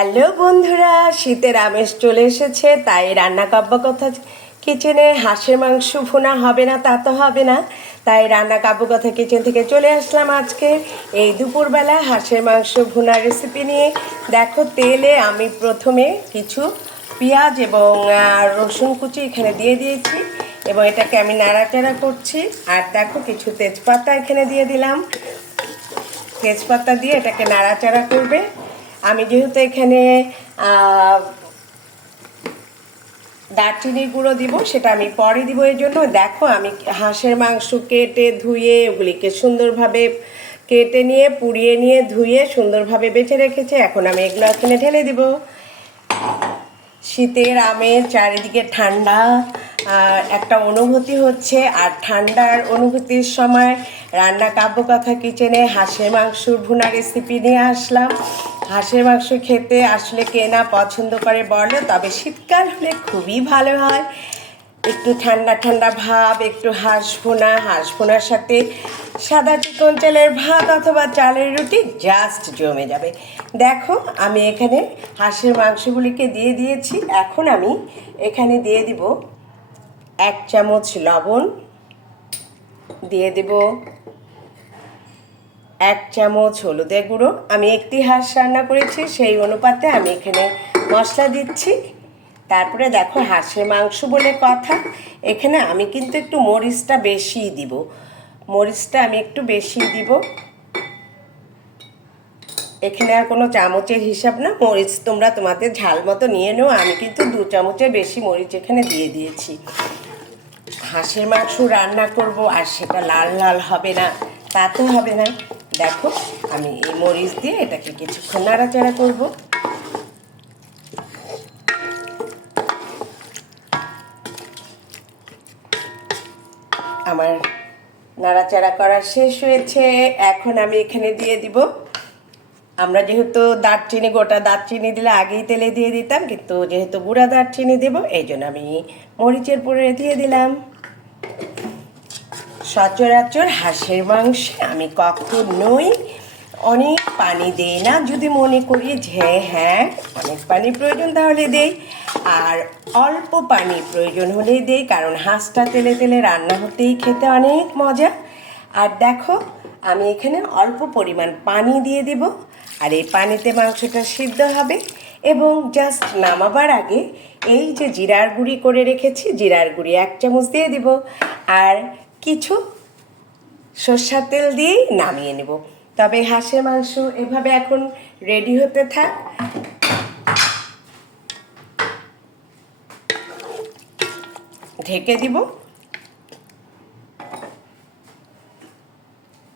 Hello বন্ধুরা, শীতের আমেজ চলে এসেছে, তাই রান্না কাব্য কথা কিচেনে হাঁসের মাংস ভুনা হবে না তা তো হবে না। তাই রান্না কাব্য কথা কিচেন থেকে চলে আসলাম আজকে এই দুপুরবেলা হাঁসের মাংস ভুনার রেসিপি নিয়ে। দেখো, তেলে আমি প্রথমে কিছু পেঁয়াজ এবং রসুন কুচি এখানে দিয়ে দিয়েছি এবং এটাকে আমি নাড়াচাড়া করছি। আর দেখো, কিছু তেজপাতা এখানে দিয়ে দিলাম। তেজপাতা দিয়ে এটাকে নাড়াচাড়া করবে। আমি যেহেতু এখানে দারচিনির গুঁড়ো দিব, সেটা আমি পরে দিব। এই জন্য দেখো, আমি হাঁসের মাংস কেটে ধুয়ে ওগুলিকে সুন্দরভাবে কেটে নিয়ে পুড়িয়ে নিয়ে ধুয়ে সুন্দরভাবে বেছে রেখেছি। এখন আমি এগুলো এখানে ঢেলে দিব। শীতের আমেজ, চারিদিকে ঠান্ডা একটা অনুভূতি হচ্ছে। আর ঠান্ডার অনুভূতির সময় রান্না কাব্য কথা কিচেনে হাঁসের মাংস ভুনা রেসিপি নিয়ে আসলাম। হাঁসের মাংস খেতে আসলে কে না পছন্দ করে বলো, তবে শীতকাল হলে খুবই ভালো হয়। একটু ঠান্ডা ঠান্ডা ভাব, একটু হাঁস ভুনার সাথে সাদা চিকন চালের ভাত অথবা চালের রুটি জাস্ট জমে যাবে। দেখো, আমি এখানে হাঁসের মাংসগুলিকে দিয়ে দিয়েছি। এখন আমি এখানে দিয়ে দিব 1 চামচ লবণ, দিয়ে দিব 1 চামচ হলুদের গুঁড়ো। আমি একটি হাঁস রান্না করেছি, সেই অনুপাতে আমি এখানে মশলা দিচ্ছি। তারপরে দেখো, হাঁসের মাংস বলে কথা, এখানে আমি কিন্তু একটু মরিচটা বেশিই দিব। মরিচটা আমি একটু বেশি দিব। এখানে আর কোনো চামচের হিসাব না, মরিচ তোমরা তোমাদের ঝাল মতো নিয়ে নাও। আমি কিন্তু 2 চামচের বেশি মরিচ এখানে দিয়ে দিয়েছি। হাঁসের মাংস রান্না করব আর সেটা লাল লাল হবে না তা তো হবে না। দেখো, আমি এই মরিচ দিয়ে এটাকে কিছুক্ষণ নাড়াচাড়া করব। আমার নাড়াচাড়া করা শেষ হয়েছে। এখন আমি এখানে দিয়ে দিব, আমরা যেহেতু দারচিনি, গোটা দারচিনি দিলে আগেই তেলে দিয়ে দিতাম, কিন্তু যেহেতু গুঁড়া দারচিনি দেব এই জন্য আমি মরিচের পরে দিয়ে দিলাম। সচরাচর হাঁসের মাংসে আমি কখনোই অনেক পানি দেই না। যদি মনে করি যে হ্যাঁ অনেক পানি প্রয়োজন তাহলে দেই, আর অল্প পানি প্রয়োজন হলেই দেই, কারণ হাঁসটা তেলে তেলে রান্না হতেই খেতে অনেক মজা। আর দেখো, আমি এখানে অল্প পরিমাণ পানি দিয়ে দিব, আর এই পানিতে মাংসটা সিদ্ধ হবে। এবং জাস্ট নামাবার আগে এই যে জিরার গুঁড়ি করে রেখেছি, জিরার গুঁড়ি 1 চামচ দিয়ে দিব, আর কিছু সরষের তেল দিয়েই নামিয়ে নেব। তবে হাঁসের মাংস এভাবে এখন রেডি হতে থাক। ঢেকে দিব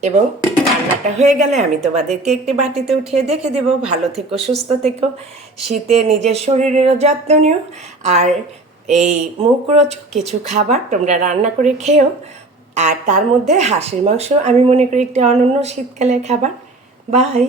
এবং রান্নাটা হয়ে গেলে আমি তোমাদেরকে একটি বাটিতে উঠিয়ে দেখে দেব। ভালো থেকো, সুস্থ থেকো, শীতে নিজের শরীরেরও যত্ন নিও। আর এই মুখরোচক কিছু খাবার তোমরা রান্না করে খেও। আর তার মধ্যে হাঁসের মাংস আমি মনে করি একটি অনন্য শীতকালের খাবার। বাই।